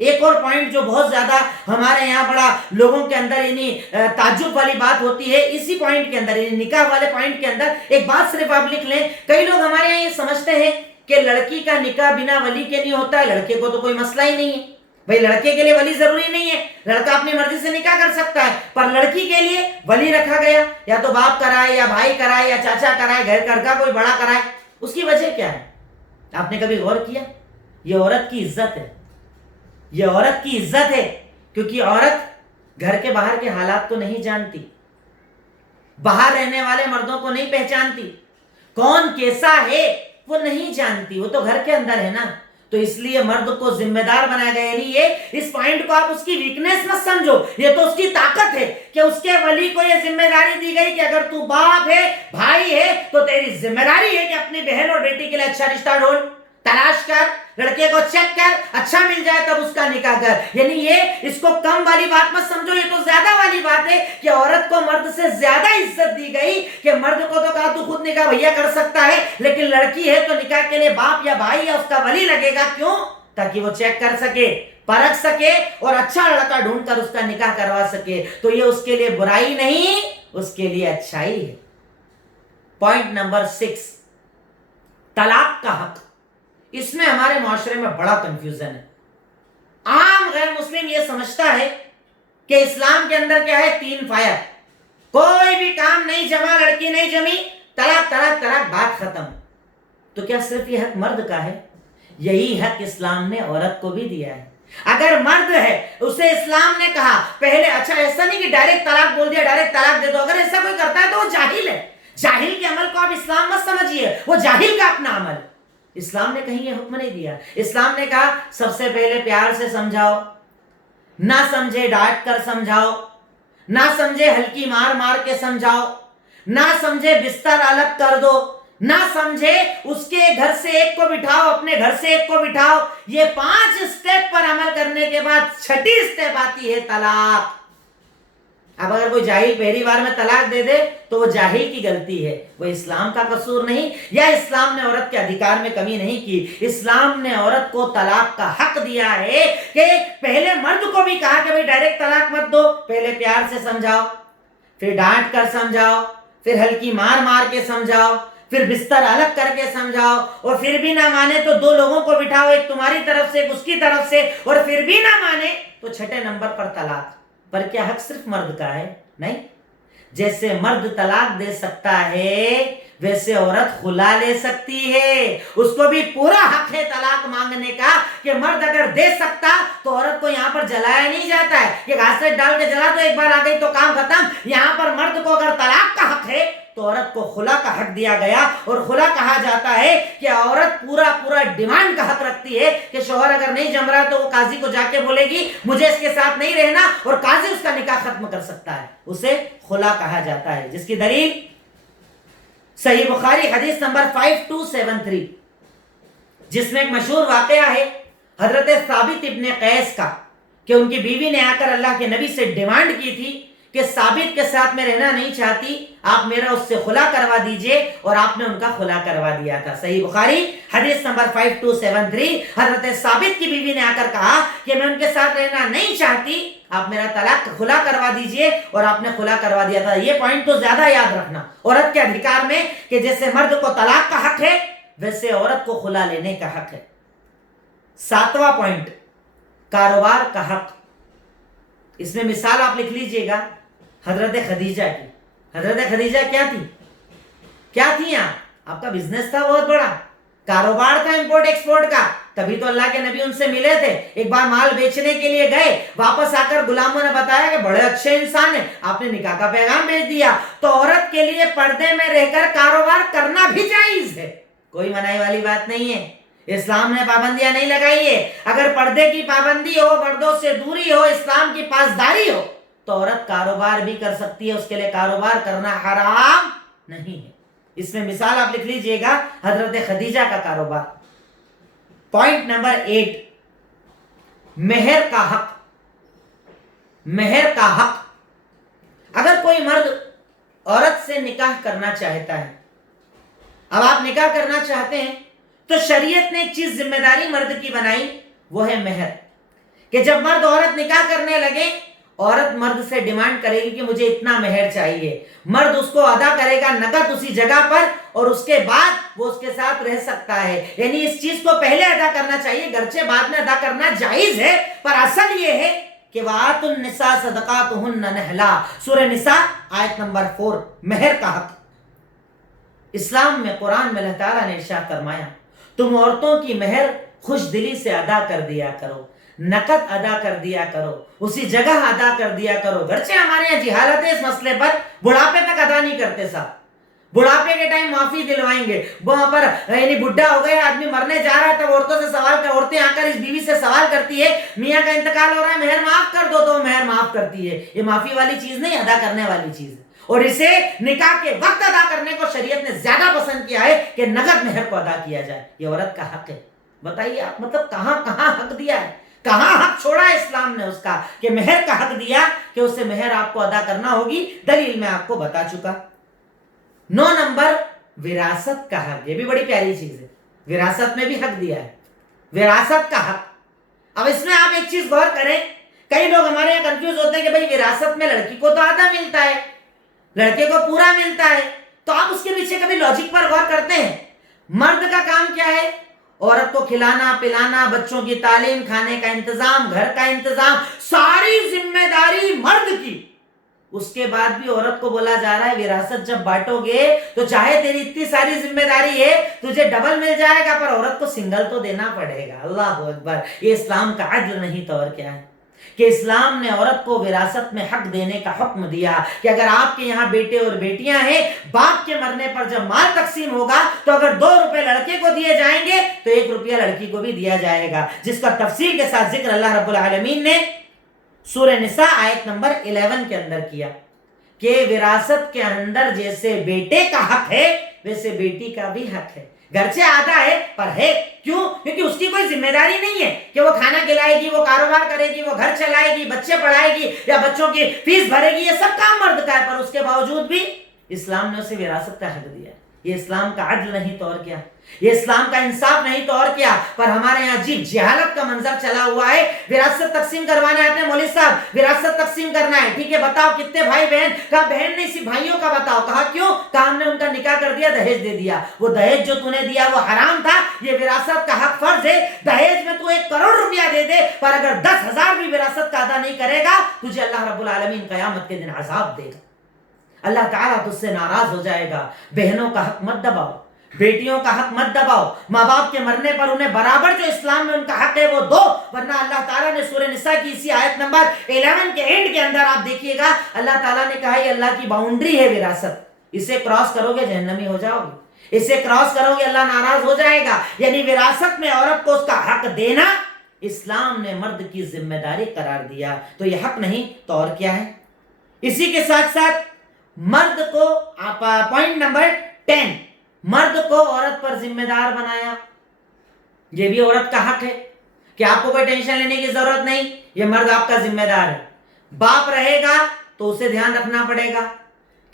ایک اور پوائنٹ جو بہت زیادہ ہمارے یہاں بڑا لوگوں کے اندر یعنی تعجب والی بات ہوتی ہے، اسی پوائنٹ کے اندر، یعنی نکاح والے پوائنٹ کے اندر ایک بات صرف آپ لکھ لیں. کئی لوگ ہمارے یہاں یہ سمجھتے ہیں کہ لڑکی کا نکاح بنا ولی کے نہیں ہوتا ہے، لڑکے کو تو کوئی مسئلہ ہی نہیں ہے. بھائی لڑکے کے لیے ولی ضروری نہیں ہے، لڑکا اپنی مرضی سے نکاح کر سکتا ہے، پر لڑکی کے لیے ولی رکھا گیا، یا تو باپ کرائے یا بھائی کرائے یا چاچا کرائے، گھر کا کوئی بڑا کرائے۔ اس کی وجہ کیا ہے؟ آپ نے کبھی غور کیا؟ یہ عورت کی عزت ہے، یہ عورت کی عزت ہے، کیونکہ عورت گھر کے باہر کے حالات کو نہیں جانتی، باہر رہنے والے مردوں کو نہیں پہچانتی، کون کیسا ہے وہ نہیں جانتی، وہ تو گھر کے اندر ہے نا۔ تو اس لیے مرد کو ذمہ دار بنایا گیا، یعنی یہ اس پوائنٹ کو آپ اس کی ویکنیس مت سمجھو، یہ تو اس کی طاقت ہے کہ اس کے ولی کو یہ ذمہ داری دی گئی کہ اگر تو باپ ہے، بھائی ہے، تو تیری ذمہ داری ہے کہ اپنی بہن اور بیٹی کے لیے اچھا رشتہ ڈھونڈ، تلاش کر، لڑکے کو چیک کر، اچھا مل جائے تب اس کا نکاح کر۔ یعنی یہ اس کو کم والی بات مت سمجھو، یہ تو زیادہ والی بات ہے کہ عورت کو مرد سے زیادہ عزت دی گئی، کہ مرد کو تو کہا تو خود نکاح بھیا کر سکتا ہے، لیکن لڑکی ہے تو نکاح کے لیے باپ یا بھائی یا اس کا ولی لگے گا۔ کیوں؟ تاکہ وہ چیک کر سکے، پرکھ سکے اور اچھا لڑکا ڈھونڈ کر اس کا نکاح کروا سکے۔ تو یہ اس کے لیے برائی نہیں، اس کے لیے اچھائی ہے۔ پوائنٹ نمبر 6، طلاق کا حق۔ اس میں ہمارے معاشرے میں بڑا کنفیوژن ہے۔ عام غیر مسلم یہ سمجھتا ہے کہ اسلام کے اندر کیا ہے، 3 فائر، کوئی بھی کام نہیں جمع، لڑکی نہیں جمی، طلاق طلاق طلاق، بات ختم۔ تو کیا صرف یہ حق مرد کا ہے؟ یہی حق اسلام نے عورت کو بھی دیا ہے۔ اگر مرد ہے اسے اسلام نے کہا پہلے، اچھا ایسا نہیں کہ ڈائریکٹ طلاق بول دیا، ڈائریکٹ طلاق دے دو، اگر ایسا کوئی کرتا ہے تو وہ جاہل ہے۔ جاہل کے عمل کو آپ اسلام مت سمجھیے، وہ جاہل کا اپنا عمل۔ اسلام نے کہیں یہ حکم نہیں دیا، اسلام نے کہا سب سے پہلے پیار سے سمجھاؤ، نہ سمجھے ڈانٹ کر سمجھاؤ، نہ سمجھے ہلکی مار مار کے سمجھاؤ، نہ سمجھے بستر الگ کر دو، نہ سمجھے اس کے گھر سے ایک کو بٹھاؤ، اپنے گھر سے ایک کو بٹھاؤ۔ یہ 5 اسٹیپ پر عمل کرنے کے بعد 6ٹھی اسٹیپ آتی ہے طلاق۔ اب اگر کوئی جاہل پہلی بار میں طلاق دے دے تو وہ جاہل کی غلطی ہے، وہ اسلام کا قصور نہیں، یا اسلام نے عورت کے ادھیکار میں کمی نہیں کی۔ اسلام نے عورت کو طلاق کا حق دیا ہے کہ پہلے مرد کو بھی کہا کہ بھئی ڈائریکٹ طلاق مت دو، پہلے پیار سے سمجھاؤ، پھر ڈانٹ کر سمجھاؤ، پھر ہلکی مار مار کے سمجھاؤ، پھر بستر الگ کر کے سمجھاؤ، اور پھر بھی نہ مانے تو 2 لوگوں کو بٹھاؤ، ایک تمہاری طرف سے ایک اس کی طرف سے، اور پھر بھی نہ مانے تو 6ٹھے نمبر پر طلاق۔ پر کیا حق صرف مرد کا ہے؟ نہیں، جیسے مرد طلاق دے سکتا ہے ویسے عورت خلا لے سکتی ہے، اس کو بھی پورا حق ہے طلاق مانگنے کا، کہ مرد اگر دے سکتا تو عورت کو یہاں پر جلایا نہیں جاتا ہے کہ گھاسے ڈال کے جلا دو، ایک بار آ گئی تو کام ختم۔ یہاں پر مرد کو اگر طلاق کا حق ہے تو عورت کو خلا کا حق دیا گیا، اور خلا کہا جاتا ہے کہ عورت پورا ڈیمانڈ کا حق رکھتی ہے کہ شوہر اگر نہیں جم رہا تو وہ قاضی کو جا کے بولے گی مجھے اس کے ساتھ نہیں رہنا، اور قاضی اس کا نکاح ختم کر سکتا ہے، اسے خلا کہا جاتا ہے۔ جس کی دلیل صحیح بخاری حدیث نمبر 5273، جس میں ایک مشہور واقعہ ہے حضرت ثابت ابن قیس کا، کہ ان کی بیوی نے آ کر اللہ کے نبی سے ڈیمانڈ کی تھی کہ ثابت کے ساتھ میں رہنا نہیں چاہتی، آپ میرا اس سے خلا کروا دیجئے، اور آپ نے ان کا خلا کروا دیا تھا۔ صحیح بخاری حدیث نمبر 5273، حضرت ثابت کی بیوی نے آ کر کہا کہ میں ان کے ساتھ رہنا نہیں چاہتی، آپ میرا طلاق خلا کروا دیجئے، اور آپ نے خلا کروا دیا تھا۔ یہ پوائنٹ تو زیادہ یاد رکھنا عورت کے ادھیکار میں، کہ جیسے مرد کو طلاق کا حق ہے ویسے عورت کو خلا لینے کا حق ہے۔ 7واں پوائنٹ، کاروبار کا حق۔ اس میں مثال آپ لکھ لیجئے گا حضرت خدیجہ کی۔ حضرت خدیجہ کیا تھی؟ آپ کا بزنس تھا بہت بڑا، کاروبار تھا امپورٹ ایکسپورٹ کا، تبھی تو اللہ کے نبی ان سے ملے تھے۔ ایک بار مال بیچنے کے لیے گئے، واپس آ کر غلاموں نے بتایا کہ بڑے اچھے انسان ہیں، آپ نے نکاح کا پیغام بھیج دیا۔ تو عورت کے لیے پردے میں رہ کر کاروبار کرنا بھی جائز ہے، کوئی منائی والی بات نہیں ہے، اسلام نے پابندیاں نہیں لگائی ہے۔ اگر پردے کی پابندی ہو، مردوں سے دوری ہو، اسلام کی پاسداری ہو تو عورت کاروبار بھی کر سکتی ہے، اس کے لیے کاروبار کرنا حرام نہیں ہے۔ اس میں مثال آپ لکھ لیجئے گا حضرت خدیجہ کا کاروبار۔ پوائنٹ نمبر 8، مہر کا حق۔ مہر کا حق، اگر کوئی مرد عورت سے نکاح کرنا چاہتا ہے، اب آپ نکاح کرنا چاہتے ہیں تو شریعت نے ایک چیز ذمہ داری مرد کی بنائی، وہ ہے مہر، کہ جب مرد عورت نکاح کرنے لگے عورت مرد سے ڈیمانڈ کرے گی کہ مجھے اتنا مہر چاہیے، مرد اس کو ادا کرے گا نقد اسی جگہ پر، اور اس کے بعد وہ اس کے ساتھ رہ سکتا ہے. یعنی اس چیز کو پہلے ادا کرنا چاہیے، گرچہ بعد میں ادا کرنا جائز ہے، پر اصل یہ ہے کہ وَآتُوا النِّسَاءَ صَدَقَاتُهُنَّ نِحْلًا، سورہ نساء آیت نمبر 4، مہر کا حق. اسلام میں، قرآن میں اللہ تعالیٰ نے ارشاد فرمایا تم عورتوں کی مہر خوش دلی سے ادا کر دیا کرو، نقد ادا کر دیا کرو، اسی جگہ ادا کر دیا کرو. گرچہ ہمارے یہاں جہالت ہے اس مسئلے پر، بڑھاپے تک ادا نہیں کرتے صاحب. بڑھاپے کے ٹائم معافی دلوائیں گے، وہاں پر یعنی بڈھا ہو گیا آدمی مرنے جا رہا ہے، تب عورتوں سے سوال کر، عورتیں آ کر اس بیوی سے سوال کرتی ہے میاں کا انتقال ہو رہا ہے مہر معاف کر دو، تو مہر معاف کرتی ہے. یہ معافی والی چیز نہیں، ادا کرنے والی چیز ہے. اور اسے نکاح کے وقت ادا کرنے کو شریعت نے زیادہ پسند کیا ہے کہ نقد مہر کو ادا کیا جائے. یہ عورت کا حق ہے. بتائیے آپ، مطلب کہاں کہاں حق دیا ہے، کہاں حق چھوڑا ہے اسلام نے اس کا، کہ مہر کا حق دیا کہ اسے مہر آپ کو ادا کرنا ہوگی. دلیل میں آپ کو بتا چکا. 9 نمبر، وراثت کا حق. یہ بھی بڑی پیاری چیز ہے، وراثت میں بھی حق دیا ہے، وراثت کا حق. اب اس میں آپ ایک چیز غور کریں، کئی لوگ ہمارے یہاں کنفیوز ہوتے ہیں کہ بھئی وراثت میں لڑکی کو تو آدھا ملتا ہے، لڑکے کو پورا ملتا ہے، تو آپ اس کے پیچھے کبھی لاجک پر غور کرتے ہیں؟ مرد کا کام کیا ہے؟ عورت کو کھلانا پلانا، بچوں کی تعلیم، کھانے کا انتظام، گھر کا انتظام، ساری ذمہ داری مرد کی. اس کے بعد بھی عورت کو بولا جا رہا ہے وراثت جب بانٹو گے تو چاہے تیری اتنی ساری ذمہ داری ہے تجھے ڈبل مل جائے گا، پر عورت کو سنگل تو دینا پڑے گا. اللہ اکبر. یہ اسلام کا عدل نہیں تو اور کیا ہے، کہ اسلام نے عورت کو وراثت میں حق دینے کا حکم دیا کہ اگر آپ کے یہاں بیٹے اور بیٹیاں ہیں، باپ کے مرنے پر جب مال تقسیم ہوگا تو اگر 2 روپے لڑکے کو دیے جائیں گے تو 1 روپیہ لڑکی کو بھی دیا جائے گا، جس کا تفصیل کے ساتھ ذکر اللہ رب العالمین نے سورہ نساء آیت نمبر 11 کے اندر کیا کہ وراثت کے اندر جیسے بیٹے کا حق ہے ویسے بیٹی کا بھی حق ہے. گرچہ آدھا ہے پر ہے. کیوں؟ کیونکہ اس کی کوئی ذمہ داری نہیں ہے کہ وہ کھانا کھلائے گی، وہ کاروبار کرے گی، وہ گھر چلائے گی، بچے پڑھائے گی یا بچوں کی فیس بھرے گی. یہ سب کام مرد کا ہے، پر اس کے باوجود بھی اسلام نے اسے وراثت کا حق دیا. یہ اسلام کا عدل نہیں تو اور کیا، یہ اسلام کا انصاف نہیں تو اور کیا. پر ہمارے یہاں عجیب جہالت کا منظر چلا ہوا ہے. وراثت تقسیم کروانے آتے ہیں مولوی صاحب، وراثت تقسیم کرنا ہے، ٹھیک ہے بتاؤ کتنے بھائی بہن؟ کہا بہن نہیں، صرف بھائیوں کا بتاؤ. کہا کیوں؟ کہا ہم نے ان کا نکاح کر دیا، دہیج دے دیا. وہ دہیج جو تو نے دیا وہ حرام تھا، یہ وراثت کا حق فرض ہے. دہیج میں تو 1 کروڑ روپیہ دے دے، پر اگر 10,000 بھی وراثت کا ادا نہیں کرے گا تجھے اللہ رب العالمین قیامت کے دن عذاب دے گا. اللہ تعالیٰ تجھ سے ناراض ہو جائے گا. بہنوں کا حق مت دباؤ، بیٹیوں کا حق مت دباؤ. ماں باپ کے مرنے پر انہیں برابر جو اسلام میں ان کا حق ہے وہ دو، ورنہ اللہ تعالیٰ نے سورہ نساء کی اسی آیت نمبر 11 کے اینڈ کے اندر آپ دیکھیے گا اللہ تعالیٰ نے کہا یہ اللہ کی باؤنڈری ہے وراثت، اسے کراس کرو گے جہنمی ہو جاؤ گے، اسے کراس کرو گے اللہ ناراض ہو جائے گا. یعنی وراثت میں عورت کو اس کا حق دینا اسلام نے مرد کی ذمہ داری قرار دیا. تو یہ حق نہیں تو اور کیا ہے. اسی کے ساتھ ساتھ مرد کو پوائنٹ نمبر 10، مرد کو عورت پر ذمہ دار بنایا. یہ بھی عورت کا حق ہے کہ آپ کو کوئی ٹینشن لینے کی ضرورت نہیں، یہ مرد آپ کا ذمہ دار ہے. باپ رہے گا تو اسے دھیان رکھنا پڑے گا،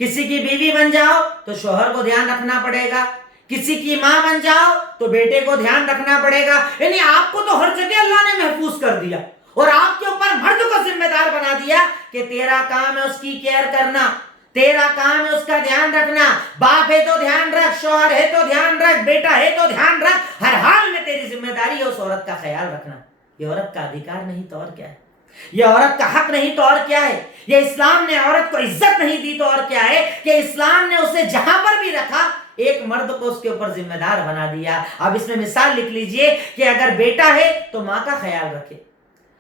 کسی کی بیوی بن جاؤ تو شوہر کو دھیان رکھنا پڑے گا، کسی کی ماں بن جاؤ تو بیٹے کو دھیان رکھنا پڑے گا. یعنی آپ کو تو ہر جگہ اللہ نے محفوظ کر دیا اور آپ کے اوپر مرد کو ذمہ دار بنا دیا کہ تیرا کام ہے اس کی کیئر کرنا، تیرا کام ہے اس کا دھیان رکھنا. باپ ہے تو دھیان رکھ، شوہر ہے تو دھیان رکھ، بیٹا ہے تو دھیان رکھ، ہر حال میں تیری ذمہ داری ہے اس عورت کا خیال رکھنا. یہ عورت کا ادھیکار نہیں تو اور کیا ہے، یہ عورت کا حق نہیں تو اور کیا ہے. یہ اسلام نے عورت کو عزت نہیں دی تو اور کیا ہے کہ اسلام نے اسے جہاں پر بھی رکھا ایک مرد کو اس کے اوپر ذمہ دار بنا دیا. اب اس میں مثال لکھ لیجئے کہ اگر بیٹا ہے تو ماں کا خیال رکھے،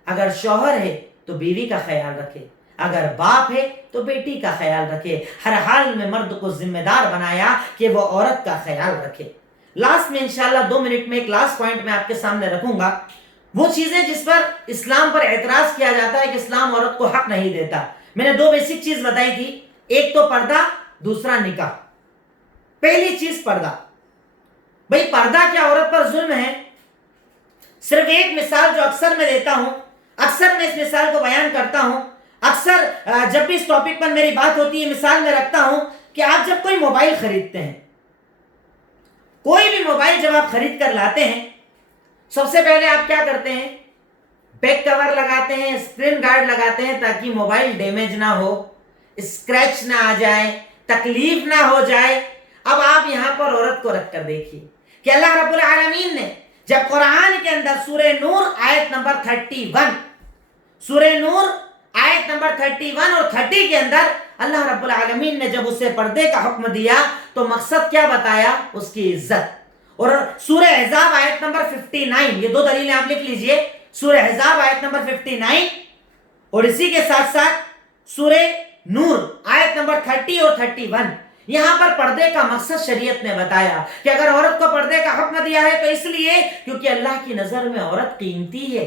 اگر شوہر ہے تو بیوی کا خیال رکھے، اگر باپ ہے تو بیٹی کا خیال رکھے. ہر حال میں مرد کو ذمہ دار بنایا کہ وہ عورت کا خیال رکھے. لاسٹ میں انشاءاللہ 2 منٹ میں ایک لاسٹ پوائنٹ میں آپ کے سامنے رکھوں گا، وہ چیزیں جس پر اسلام پر اعتراض کیا جاتا ہے کہ اسلام عورت کو حق نہیں دیتا. میں نے 2 بیسک چیز بتائی تھی، ایک تو پردہ، دوسرا نکاح. پہلی چیز پردہ. بھئی پردہ کیا عورت پر ظلم ہے؟ صرف ایک مثال جو اکثر میں دیتا ہوں، اکثر میں اس مثال کو بیان کرتا ہوں، اکثر جب بھی اس ٹاپک پر میری بات ہوتی ہے مثال میں رکھتا ہوں کہ آپ جب کوئی موبائل خریدتے ہیں، کوئی بھی موبائل جب آپ خرید کر لاتے ہیں، سب سے پہلے آپ کیا کرتے ہیں؟ بیک کور لگاتے ہیں, اسکرین گارڈ لگاتے ہیں تاکہ موبائل ڈیمیج نہ ہو, اسکریچ نہ آ جائے, تکلیف نہ ہو جائے. اب آپ یہاں پر عورت کو رکھ کر دیکھیے کہ اللہ رب العالمین نے جب قرآن کے اندر سورہ نور آیت نمبر 31 سورہ نور آیت نمبر 31 اور 30 کے اندر اللہ رب العالمین نے جب اسے پردے کا حکم دیا تو مقصد کیا بتایا؟ اس کی عزت. اور سورہ احزاب آیت نمبر 59, یہ دو دلیلیں آپ لکھ لیجئے, سورہ احزاب آیت نمبر 59 اور اسی کے ساتھ ساتھ سورہ نور آیت نمبر 30 اور 31, یہاں پر پردے کا مقصد شریعت نے بتایا کہ اگر عورت کو پردے کا حکم دیا ہے تو اس لیے کیونکہ اللہ کی نظر میں عورت قیمتی ہے,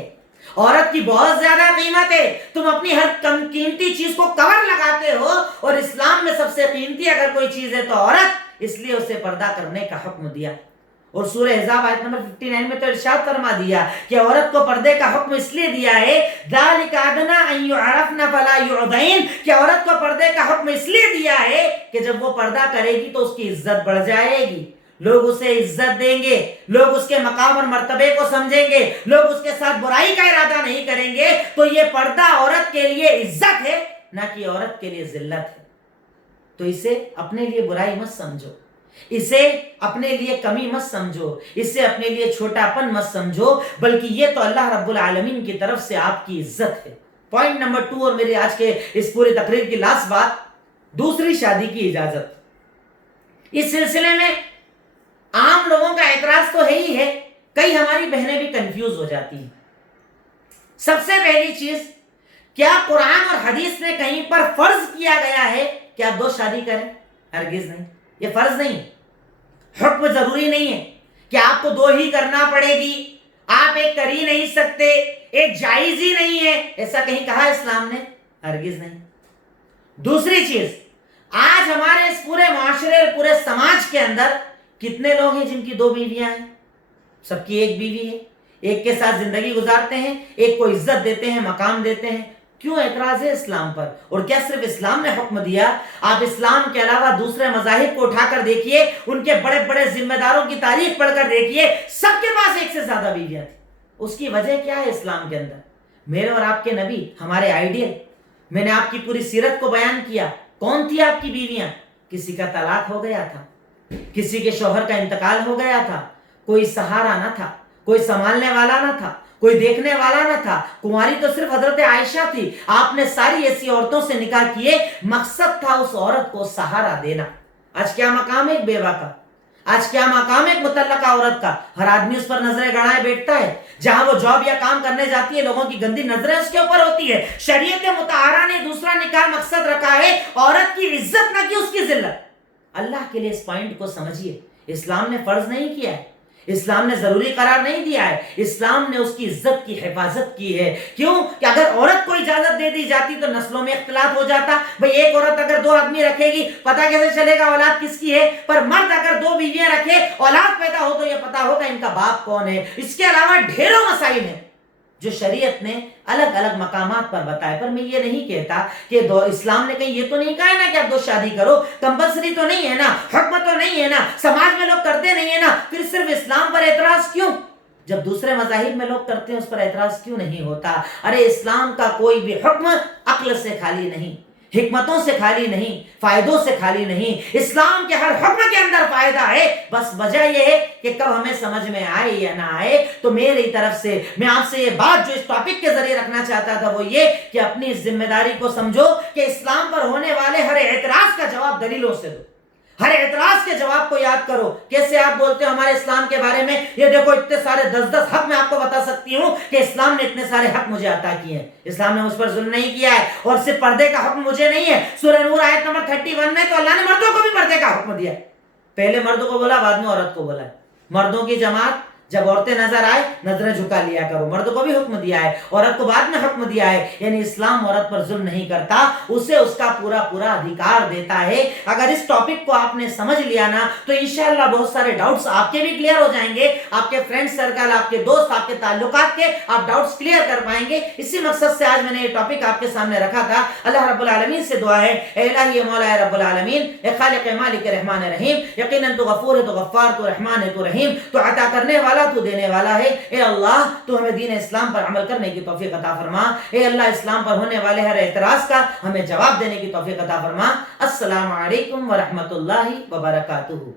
عورت کی بہت زیادہ قیمت ہے. تم اپنی ہر قیمتی چیز کو کور لگاتے ہو, اور اسلام میں سب سے قیمتی اگر کوئی چیز ہے تو عورت, اس لیے اسے پردہ کرنے کا حکم دیا. اور سورہ احزاب آیت نمبر 59 میں تو ارشاد فرما دیا کہ عورت کو پردے کا حکم اس لیے دیا ہے ذالک ادنی ان یعرفن فلا یعذین, کہ عورت کو پردے کا حکم اس لیے دیا ہے کہ جب وہ پردہ کرے گی تو اس کی عزت بڑھ جائے گی, لوگ اسے عزت دیں گے, لوگ اس کے مقام اور مرتبے کو سمجھیں گے, لوگ اس کے ساتھ برائی کا ارادہ نہیں کریں گے. تو یہ پردہ عورت کے لیے عزت ہے, نہ کہ عورت کے لیے ذلت ہے. تو اسے اپنے لیے برائی مت سمجھو, اسے اپنے لیے کمی مت سمجھو, اسے اپنے لیے چھوٹا پن مت سمجھو, بلکہ یہ تو اللہ رب العالمین کی طرف سے آپ کی عزت ہے. پوائنٹ نمبر 2 اور میری آج کے اس پوری تقریر کی لاسٹ بات, دوسری شادی کی اجازت. اس سلسلے میں عام لوگوں کا اعتراض تو ہے ہی ہے, کئی ہماری بہنیں بھی کنفیوز ہو جاتی ہیں. سب سے پہلی چیز, کیا قرآن اور حدیث نے کہیں پر فرض کیا گیا ہے کہ آپ 2 شادی کریں؟ ہرگز نہیں, یہ فرض نہیں, حکم ضروری نہیں ہے کہ آپ کو 2 ہی کرنا پڑے گی, آپ ایک کر ہی نہیں سکتے, ایک جائز ہی نہیں ہے, ایسا کہیں کہا اسلام نے؟ ہرگز نہیں. دوسری چیز, آج ہمارے اس پورے معاشرے, پورے سماج کے اندر کتنے لوگ ہیں جن کی 2 بیویاں ہیں؟ سب کی ایک بیوی ہے, ایک کے ساتھ زندگی گزارتے ہیں, ایک کو عزت دیتے ہیں, مقام دیتے ہیں. کیوں اعتراض ہے اسلام پر؟ اور کیا صرف اسلام نے حکم دیا؟ آپ اسلام کے علاوہ دوسرے مذاہب کو اٹھا کر دیکھیے, ان کے بڑے بڑے ذمہ داروں کی تاریخ پڑھ کر دیکھیے, سب کے پاس ایک سے زیادہ بیویاں تھیں. اس کی وجہ کیا ہے اسلام کے اندر؟ میرے اور آپ کے نبی ہمارے آئیڈیل, میں نے آپ کی پوری سیرت کو بیان کیا. کون تھی آپ کی بیویاں؟ کسی کا طلاق ہو گیا تھا, کسی کے شوہر کا انتقال ہو گیا تھا, کوئی سہارا نہ تھا, کوئی سنبھالنے والا نہ تھا, کوئی دیکھنے والا نہ تھا. کنواری تو صرف حضرت عائشہ تھی. آپ نے ساری ایسی عورتوں سے نکاح کیے, مقصد تھا اس عورت کو سہارا دینا. آج کیا مقام ہے ایک بیوہ کا؟ آج کیا مقام ہے ایک مطلقہ عورت کا؟ ہر آدمی اس پر نظریں گڑائے بیٹھتا ہے. جہاں وہ جاب یا کام کرنے جاتی ہے, لوگوں کی گندی نظریں اس کے اوپر ہوتی ہے. شریعت مطہرہ نے دوسرا نکاح مقصد رکھا ہے عورت کی عزت, نہ کہ اس کی ذلت. اللہ کے لیے اس پوائنٹ کو سمجھیے, اسلام نے فرض نہیں کیا ہے, اسلام نے ضروری قرار نہیں دیا ہے, اسلام نے اس کی عزت کی حفاظت کی ہے. کیوں کہ اگر عورت کو اجازت دے دی جاتی تو نسلوں میں اختلاط ہو جاتا. بھئی ایک عورت اگر 2 آدمی رکھے گی, پتہ کیسے چلے گا اولاد کس کی ہے؟ پر مرد اگر 2 بیویاں رکھے, اولاد پیدا ہو تو یہ پتہ ہوگا ان کا باپ کون ہے. اس کے علاوہ ڈھیروں مسائل ہیں جو شریعت نے الگ الگ مقامات پر بتائے. پر میں یہ نہیں کہتا کہ اسلام نے کہیں یہ تو نہیں کہا ہے نا کہ آپ 2 شادی کرو, کمپلسری تو نہیں ہے نا, حکم تو نہیں ہے نا, سماج میں لوگ کرتے نہیں ہے نا, پھر صرف اسلام پر اعتراض کیوں؟ جب دوسرے مذاہب میں لوگ کرتے ہیں اس پر اعتراض کیوں نہیں ہوتا؟ ارے اسلام کا کوئی بھی حکم عقل سے خالی نہیں, حکمتوں سے خالی نہیں, فائدوں سے خالی نہیں. اسلام کے ہر حکم کے اندر فائدہ ہے, بس وجہ یہ ہے کہ کب ہمیں سمجھ میں آئے یا نہ آئے. تو میری طرف سے میں آپ سے یہ بات جو اس ٹاپک کے ذریعے رکھنا چاہتا تھا وہ یہ کہ اپنی ذمہ داری کو سمجھو کہ اسلام پر ہونے والے ہر اعتراض کا جواب دلیلوں سے دو. ہر اعتراض کے جواب کو یاد کرو. کیسے آپ بولتے ہو ہمارے اسلام کے بارے میں, یہ دیکھو اتنے سارے 10 حق میں آپ کو بتا سکتی ہوں کہ اسلام نے اتنے سارے حق مجھے عطا کیے ہیں. اسلام نے مجھ پر ظلم نہیں کیا ہے, اور صرف پردے کا حکم مجھے نہیں ہے. سورہ نور آیت نمبر 31 میں تو اللہ نے مردوں کو بھی پردے کا حکم دیا. پہلے مردوں کو بولا, بعد میں عورت کو بولا. مردوں کی جماعت, جب عورتیں نظر آئے نظریں جھکا لیا کرو. مردوں کو بھی حکم دیا ہے, عورت کو بعد میں حکم دیا ہے. یعنی اسلام عورت پر ظلم نہیں کرتا, اسے اس کا پورا پورا ادھیکار دیتا ہے. اگر اس ٹاپک کو آپ نے سمجھ لیا نا تو انشاءاللہ بہت سارے ڈاؤٹس آپ کے بھی کلیئر ہو جائیں گے, آپ کے فرینڈ سرکل, آپ کے دوست, آپ کے تعلقات کے آپ ڈاؤٹس کلیئر کر پائیں گے. اسی مقصد سے آج میں نے یہ ٹاپک آپ کے سامنے رکھا تھا. اللہ رب العالمین سے دعا ہے, اے الہی مولا رب العالمین, اے خالق مالک رحمان رحیم, یقیناً تو غفور ہے, تو غفار, تو رحمان ہے, تو رحیم, تو عطا کرنے والا والا تو دینے والا ہے. اے اللہ تو ہمیں دین اسلام پر عمل کرنے کی توفیق عطا فرما. اے اللہ اسلام پر ہونے والے ہر اعتراض کا ہمیں جواب دینے کی توفیق عطا فرما. السلام علیکم ورحمۃ اللہ وبرکاتہ.